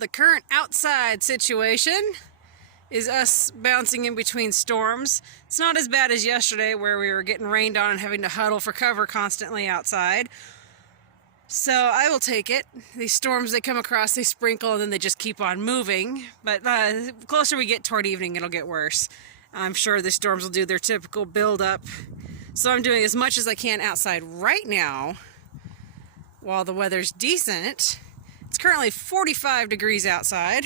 the current outside situation is us bouncing in between storms. It's not as bad as yesterday where we were getting rained on and having to huddle for cover constantly outside. So I will take it. These storms, they come across, they sprinkle, and then they just keep on moving. But the closer we get toward evening, it'll get worse. I'm sure the storms will do their typical build-up. So I'm doing as much as I can outside right now while the weather's decent. It's currently 45 degrees outside.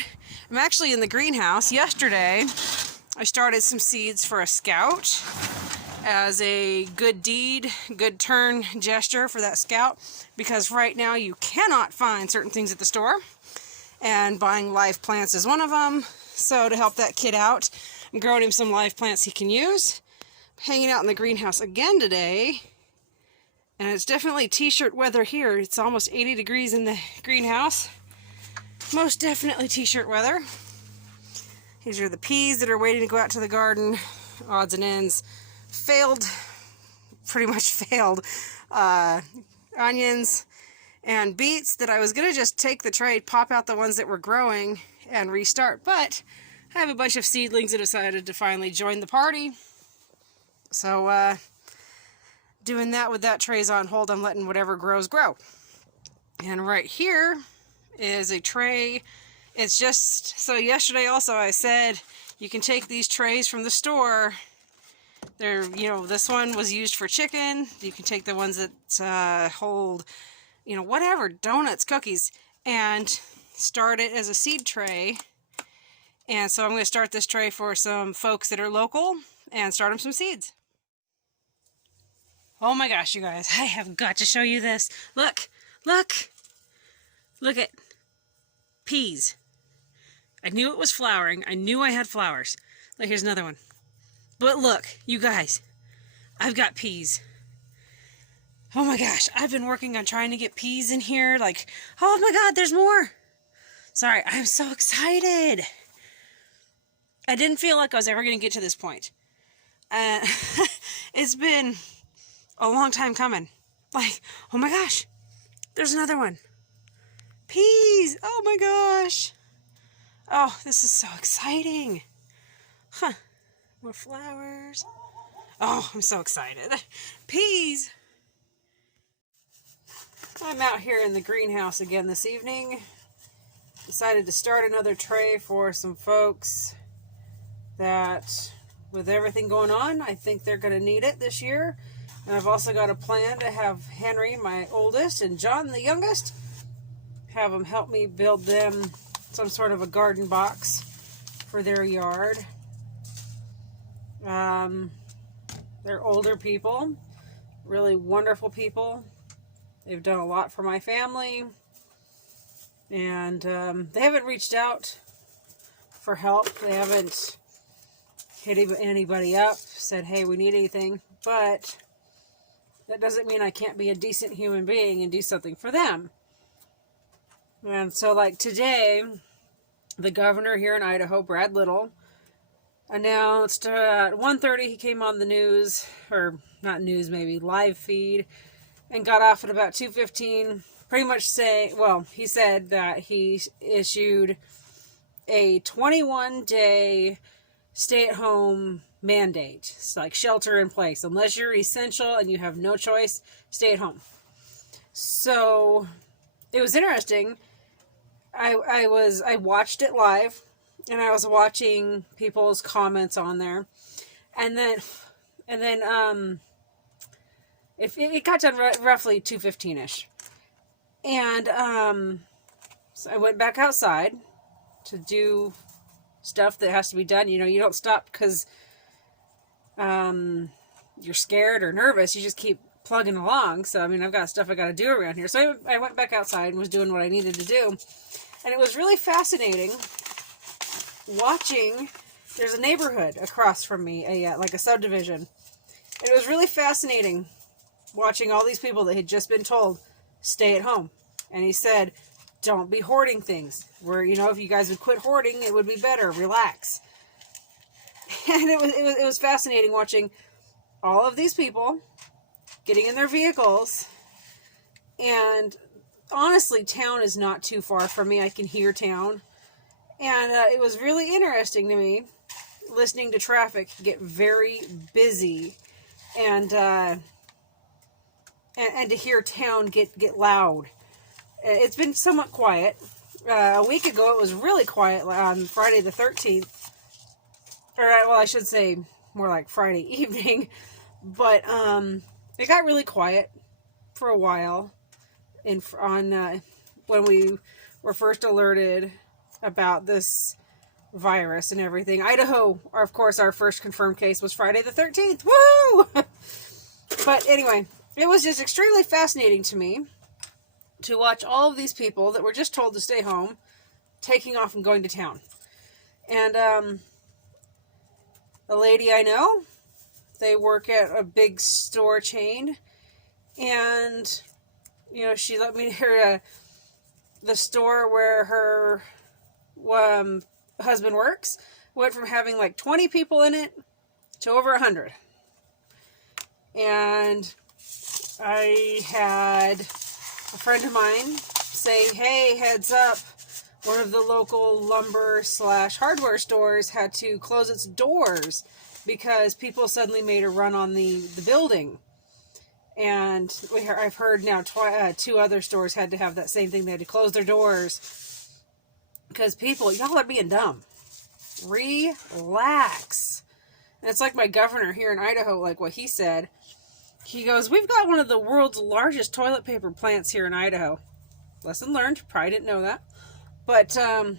I'm actually in the greenhouse. Yesterday, I started some seeds for a scout as a good deed, good turn gesture for that scout, because right now you cannot find certain things at the store, and buying live plants is one of them. So to help that kid out, I'm growing him some live plants he can use. I'm hanging out in the greenhouse again today, and it's definitely t-shirt weather here. It's almost 80 degrees in the greenhouse. Most definitely t-shirt weather. These are the peas that are waiting to go out to the garden. Odds and ends. Pretty much failed. Onions and beets that I was going to just take the tray, pop out the ones that were growing, and restart. But I have a bunch of seedlings that decided to finally join the party. So, doing that with that trays on hold, I'm letting whatever grows grow. And right here is a tray. It's just, so yesterday also I said you can take these trays from the store. They're, this one was used for chicken. You can take the ones that hold, whatever, donuts, cookies, and start it as a seed tray. And so I'm going to start this tray for some folks that are local and start them some seeds. Oh my gosh, you guys, I have got to show you this. Look, look, look at peas. I knew it was flowering. I knew I had flowers. Look, here's another one. But look, you guys, I've got peas. Oh my gosh, I've been working on trying to get peas in here. Like, oh my God, there's more. Sorry, I'm so excited. I didn't feel like I was ever going to get to this point. It's been a long time coming. Like, oh my gosh, there's another one. Peas, oh my gosh. Oh, this is so exciting. Huh. More flowers. Oh, I'm so excited. Peas. I'm out here in the greenhouse again this evening. Decided to start another tray for some folks that, with everything going on, I think they're going to need it this year. And I've also got a plan to have Henry, my oldest, and John, the youngest, have them help me build them some sort of a garden box for their yard. They're older people, really wonderful people. They've done a lot for my family, and they haven't reached out for help. They haven't hit anybody up, said, hey, we need anything, but that doesn't mean I can't be a decent human being and do something for them. And so, like today, the governor here in Idaho, Brad Little, announced at 1:30 he came on the news, or not news, maybe live feed, and got off at about 2:15, pretty much saying, well, he said that he issued a 21-day stay-at-home mandate. It's like shelter in place. Unless you're essential and you have no choice, stay at home. So it was interesting. I watched it live, and I was watching people's comments on there, and then it got done roughly 2:15ish, and so I went back outside to do stuff that has to be done. You don't stop because you're scared or nervous. You just keep plugging along. So I've got stuff I got to do around here. So I went back outside and was doing what I needed to do. And it was really fascinating watching. There's a neighborhood across from me, like a subdivision. And it was really fascinating watching all these people that had just been told, stay at home. And he said, don't be hoarding things. If you guys would quit hoarding, it would be better. Relax. And it was fascinating watching all of these people getting in their vehicles and honestly, town is not too far from me. I can hear town. And it was really interesting to me listening to traffic get very busy, and to hear town get loud. It's been somewhat quiet. A week ago, it was really quiet on Friday the 13th. Or, well, I should say more like Friday evening. But it got really quiet for a while when we were first alerted about this virus and everything. Idaho, of course, our first confirmed case was Friday the 13th. Woo! But anyway, it was just extremely fascinating to me to watch all of these people that were just told to stay home, taking off and going to town. And a lady I know, they work at a big store chain, and, you know, she let me hear the store where her husband works went from having like 20 people in it to over 100. And I had a friend of mine say, hey, heads up, one of the local lumber / hardware stores had to close its doors because people suddenly made a run on the building. And I've heard now 2 other stores had to have that same thing. They had to close their doors because people, y'all are being dumb. Relax. And it's like my governor here in Idaho, like what he said. He goes, we've got one of the world's largest toilet paper plants here in Idaho. Lesson learned. Probably didn't know that. But I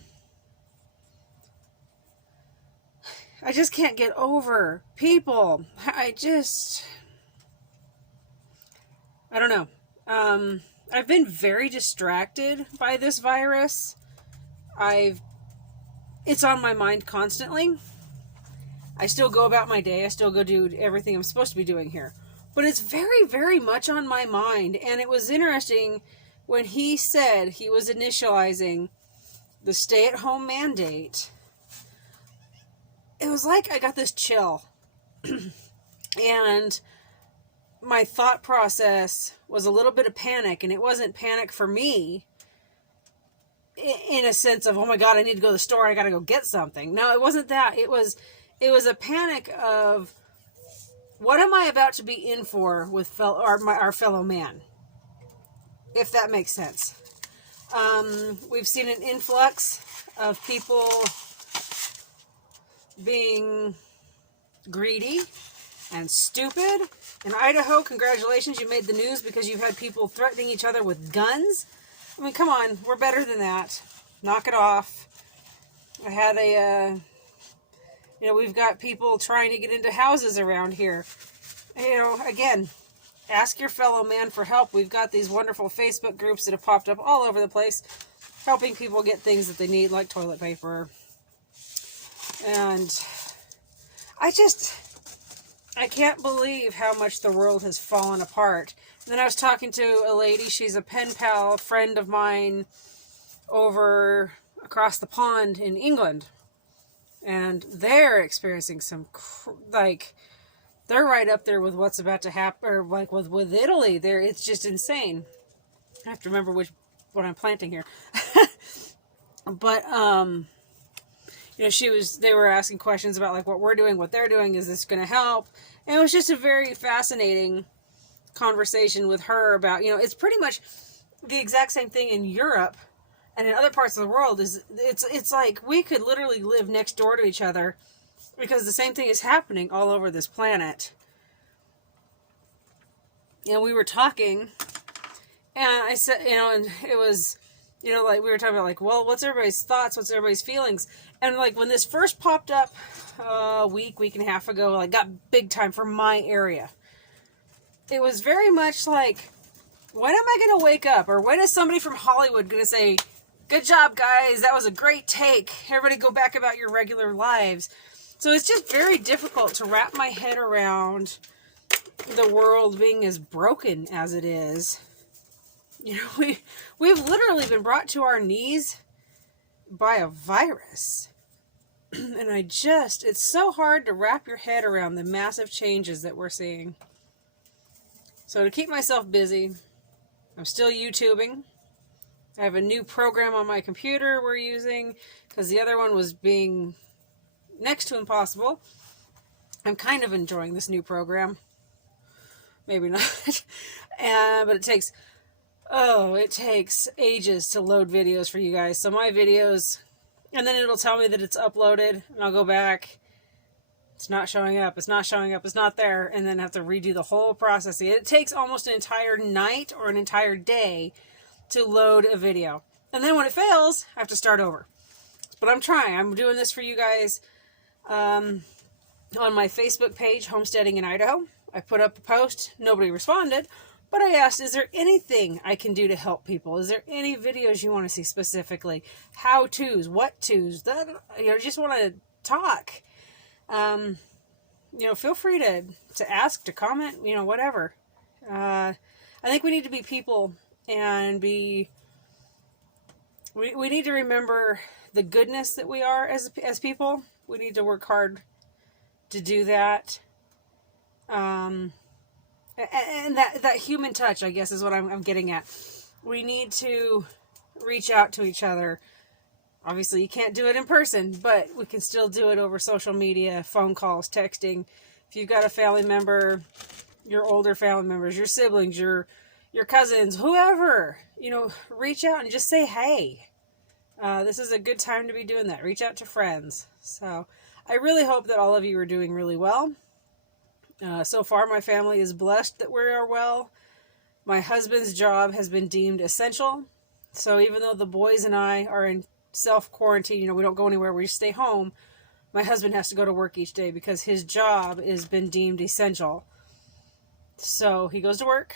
just can't get over people. I don't know. I've been very distracted by this virus. It's on my mind constantly. I still go about my day. I still go do everything I'm supposed to be doing here. But it's very, very much on my mind. And it was interesting when he said he was initializing the stay-at-home mandate. It was like I got this chill. And my thought process was a little bit of panic. And it wasn't panic for me in a sense of, oh my God, I need to go to the store. I got to go get something. No, it wasn't that. It was a panic of, what am I about to be in for with our fellow man? If that makes sense. We've seen an influx of people being greedy and stupid. In Idaho, congratulations, you made the news because you've had people threatening each other with guns. I mean, come on, we're better than that. Knock it off. I had we've got people trying to get into houses around here. You know, again, ask your fellow man for help. We've got these wonderful Facebook groups that have popped up all over the place, helping people get things that they need, like toilet paper. And I can't believe how much the world has fallen apart. And then I was talking to a lady, she's a pen pal friend of mine over across the pond in England. And they're experiencing some, they're right up there with what's about to happen, or like with Italy. It's just insane. I have to remember what I'm planting here. But, they were asking questions about like what we're doing, what they're doing. Is this going to help? And it was just a very fascinating conversation with her about, it's pretty much the exact same thing in Europe and in other parts of the world. It's like we could literally live next door to each other because the same thing is happening all over this planet. We were talking, and I said, and it was, like we were talking about like, well, what's everybody's thoughts? What's everybody's feelings? And like when this first popped up a week and a half ago, like got big time for my area. It was very much like, when am I going to wake up? Or when is somebody from Hollywood going to say, good job, guys, that was a great take. Everybody go back about your regular lives. So it's just very difficult to wrap my head around the world being as broken as it is. We've literally been brought to our knees by a virus. And it's so hard to wrap your head around the massive changes that we're seeing. So to keep myself busy, I'm still YouTubing. I have a new program on my computer we're using because the other one was being next to impossible. I'm kind of enjoying this new program. Maybe not. But it takes ages to load videos for you guys. So my videos, and then it'll tell me that it's uploaded, and I'll go back. It's not showing up. It's not showing up. It's not there. And then have to redo the whole process. It takes almost an entire night or an entire day to load a video. And then when it fails, I have to start over. But I'm trying. I'm doing this for you guys on my Facebook page, Homesteading in Idaho. I put up a post. Nobody responded. But I asked, is there anything I can do to help people? Is there any videos you want to see specifically? How-tos, what-tos? Just want to talk. Feel free to ask, to comment, whatever. I think we need to be people and we need to remember the goodness that we are as people. We need to work hard to do that. And that human touch, I guess, is what I'm getting at. We need to reach out to each other. Obviously, you can't do it in person, but we can still do it over social media, phone calls, texting. If you've got a family member, your older family members, your siblings, your cousins, whoever, reach out and just say, hey. This is a good time to be doing that. Reach out to friends. So I really hope that all of you are doing really well. So far, my family is blessed that we are well. My husband's job has been deemed essential. So even though the boys and I are in self-quarantine, we don't go anywhere, we just stay home, my husband has to go to work each day because his job has been deemed essential. So he goes to work,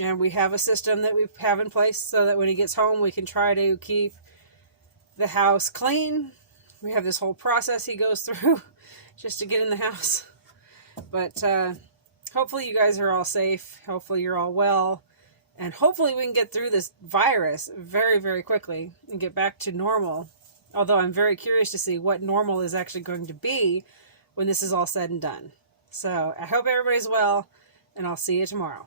and we have a system that we have in place so that when he gets home, we can try to keep the house clean. We have this whole process he goes through just to get in the house. But hopefully you guys are all safe. Hopefully you're all well. And hopefully we can get through this virus very, very quickly and get back to normal. Although I'm very curious to see what normal is actually going to be when this is all said and done. So I hope everybody's well, and I'll see you tomorrow.